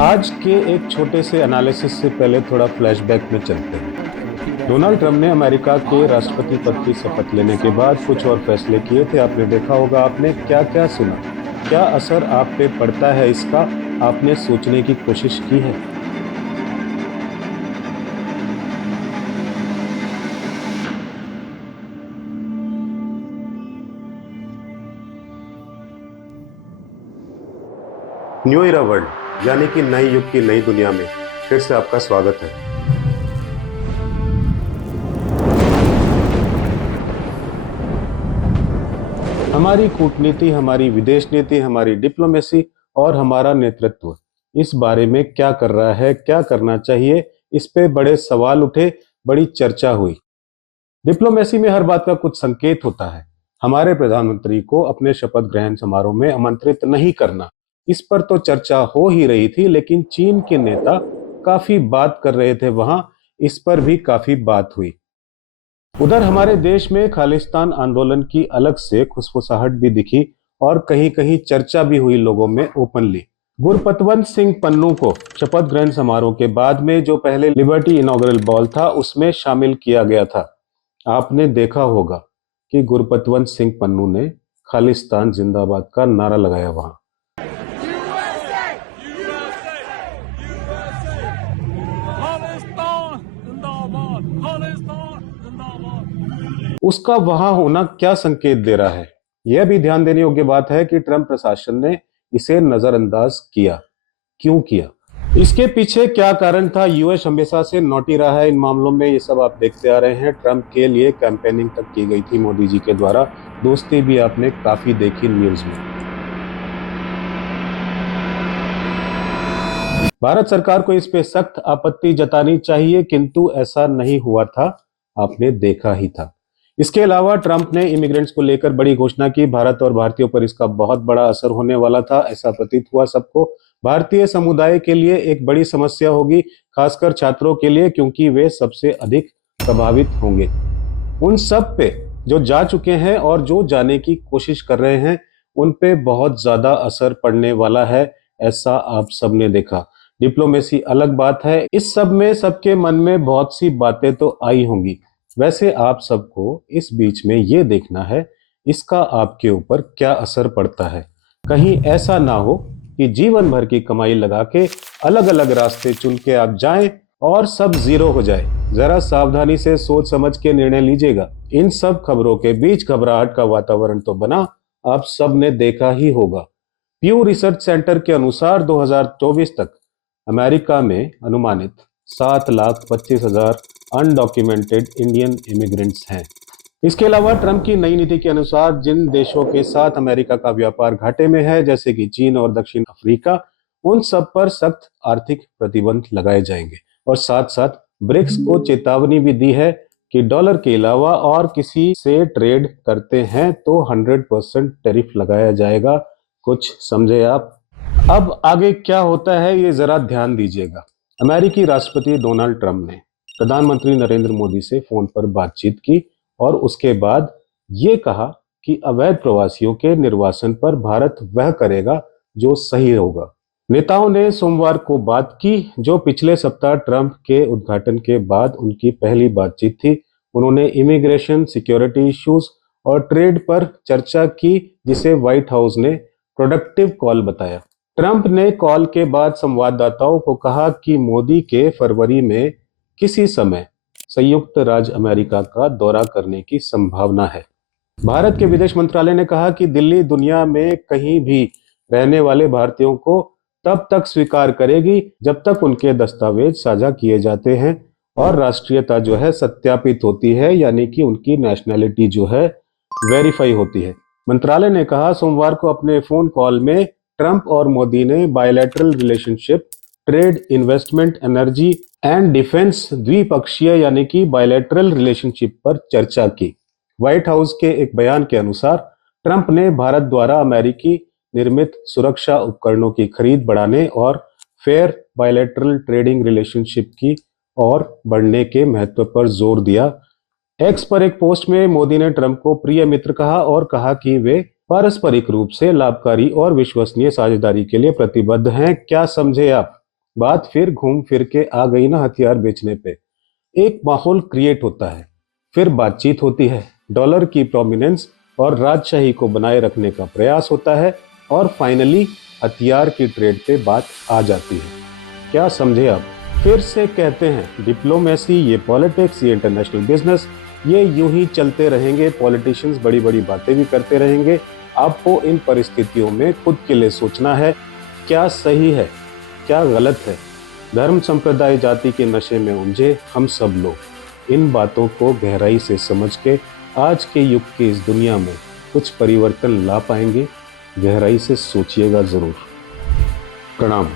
आज के एक छोटे से एनालिसिस से पहले थोड़ा फ्लैशबैक में चलते हैं। डोनाल्ड ट्रंप ने अमेरिका के राष्ट्रपति पद की शपथ लेने के बाद कुछ और फैसले किए थे। आपने देखा होगा, आपने क्या क्या सुना, क्या असर आप पे पड़ता है इसका, आपने सोचने की कोशिश की है? न्यू ईरा वर्ल्ड यानी कि नए युग की नई दुनिया में फिर से आपका स्वागत है। हमारी कूटनीति, हमारी विदेश नीति, हमारी डिप्लोमेसी और हमारा नेतृत्व इस बारे में क्या कर रहा है, क्या करना चाहिए, इस पे बड़े सवाल उठे, बड़ी चर्चा हुई। डिप्लोमेसी में हर बात का कुछ संकेत होता है। हमारे प्रधानमंत्री को अपने शपथ ग्रहण समारोह में आमंत्रित नहीं करना, इस पर तो चर्चा हो ही रही थी, लेकिन चीन के नेता काफी बात कर रहे थे वहां, इस पर भी काफी बात हुई। उधर हमारे देश में खालिस्तान आंदोलन की अलग से खुसफुसाहट भी दिखी और कहीं कहीं चर्चा भी हुई लोगों में ओपनली। गुरपतवंत सिंह पन्नू को शपथ ग्रहण समारोह के बाद में जो पहले लिबर्टी इनॉग्रल बॉल था उसमें शामिल किया गया था। आपने देखा होगा कि गुरपतवंत सिंह पन्नू ने खालिस्तान जिंदाबाद का नारा लगाया वहां। उसका वहां होना क्या संकेत दे रहा है? यह भी ध्यान देने योग्य बात है कि ट्रंप प्रशासन ने इसे नजरअंदाज किया। क्यों किया? इसके पीछे क्या कारण था? यूएस हमेशा से नोटी रहा है इन मामलों में, ये सब आप देखते आ रहे हैं। ट्रंप के लिए कैंपेनिंग तक की गई थी मोदी जी के द्वारा, दोस्ती भी आपने काफी देखी न्यूज में। भारत सरकार को इस पे सख्त आपत्ति जतानी चाहिए, किंतु ऐसा नहीं हुआ था, आपने देखा ही था। इसके अलावा ट्रंप ने इमिग्रेंट्स को लेकर बड़ी घोषणा की। भारत और भारतीयों पर इसका बहुत बड़ा असर होने वाला था, ऐसा प्रतीत हुआ सबको। भारतीय समुदाय के लिए एक बड़ी समस्या होगी, खासकर छात्रों के लिए, क्योंकि वे सबसे अधिक प्रभावित होंगे। उन सब पे जो जा चुके हैं और जो जाने की कोशिश कर रहे हैं, उन पे बहुत ज्यादा असर पड़ने वाला है, ऐसा आप सबने देखा। डिप्लोमेसी अलग बात है, इस सब में सबके मन में बहुत सी बातें तो आई होंगी। वैसे आप सबको इस बीच में ये देखना है इसका आपके ऊपर क्या असर पड़ता है। कहीं ऐसा ना हो कि जीवन भर की कमाई लगा के अलग अलग रास्ते चुन के आप जाएं और सब जीरो हो जाए। जरा सावधानी से सोच समझ के निर्णय लीजिएगा। इन सब खबरों के बीच घबराहट का वातावरण तो बना, आप सब ने देखा ही होगा। प्यू रिसर्च सेंटर के अनुसार 2024 तक अमेरिका में अनुमानित 7,25,000 अनडॉक्यूमेंटेड इंडियन इमिग्रेंट्स हैं। इसके अलावा ट्रंप की नई नीति के अनुसार जिन देशों के साथ अमेरिका का व्यापार घाटे में है, जैसे कि चीन और दक्षिण अफ्रीका, उन सब पर सख्त आर्थिक प्रतिबंध लगाए जाएंगे। और साथ साथ ब्रिक्स को चेतावनी भी दी है कि डॉलर के अलावा और किसी से ट्रेड करते हैं तो 100% टैरिफ लगाया जाएगा। कुछ समझे आप? अब आगे क्या होता है ये जरा ध्यान दीजिएगा। अमेरिकी राष्ट्रपति डोनाल्ड ट्रंप ने प्रधानमंत्री नरेंद्र मोदी से फोन पर बातचीत की और उसके बाद ये कहा कि अवैध प्रवासियों के निर्वासन पर भारत वह करेगा जो सही होगा। नेताओं ने सोमवार को बात की, जो पिछले सप्ताह ट्रंप के उद्घाटन के बाद उनकी पहली बातचीत थी। उन्होंने इमिग्रेशन, सिक्योरिटी इश्यूज और ट्रेड पर चर्चा की, जिसे व्हाइट हाउस ने प्रोडक्टिव कॉल बताया। ट्रंप ने कॉल के बाद संवाददाताओं को कहा कि मोदी के फरवरी में किसी समय संयुक्त राज्य अमेरिका का दौरा करने की संभावना है। भारत के विदेश मंत्रालय ने कहा कि दिल्ली दुनिया में कहीं भी रहने वाले भारतीयों को तब तक स्वीकार करेगी जब तक उनके दस्तावेज साझा किए जाते हैं और राष्ट्रीयता जो है सत्यापित होती है, यानी कि उनकी नेशनैलिटी जो है वेरीफाई होती है। मंत्रालय ने कहा सोमवार को अपने फोन कॉल में ट्रंप और मोदी ने bilateral relationship, trade, investment, energy and defence, द्विपक्षीय यानी कि बायलैटरल रिलेशनशिप पर चर्चा की। व्हाइट हाउस के एक बयान के अनुसार ट्रंप ने भारत द्वारा अमेरिकी निर्मित सुरक्षा उपकरणों की खरीद बढ़ाने और फेयर बायलैटरल ट्रेडिंग रिलेशनशिप की और बढ़ने के महत्व पर जोर दिया। एक्स पर एक पोस्ट में मोदी ने ट्रंप को प्रिय मित्र कहा और कहा कि वे पारस्परिक रूप से लाभकारी और विश्वसनीय साझेदारी के लिए प्रतिबद्ध हैं। क्या समझे आप? बात फिर घूम फिर के आ गई ना हथियार बेचने पे। एक माहौल क्रिएट होता है, फिर बातचीत होती है, डॉलर की प्रोमिनेंस और राजशाही को बनाए रखने का प्रयास होता है, और फाइनली हथियार की ट्रेड पे बात आ जाती है। क्या समझे आप? फिर से कहते हैं, डिप्लोमेसी, ये पॉलिटिक्स, ये इंटरनेशनल बिजनेस, ये यूं ही चलते रहेंगे। पॉलिटिशियंस बड़ी बड़ी बातें भी करते रहेंगे। आपको इन परिस्थितियों में खुद के लिए सोचना है, क्या सही है, क्या गलत है। धर्म, संप्रदाय, जाति के नशे में उलझे हम सब लोग इन बातों को गहराई से समझ के आज के युग की इस दुनिया में कुछ परिवर्तन ला पाएंगे। गहराई से सोचिएगा जरूर। प्रणाम।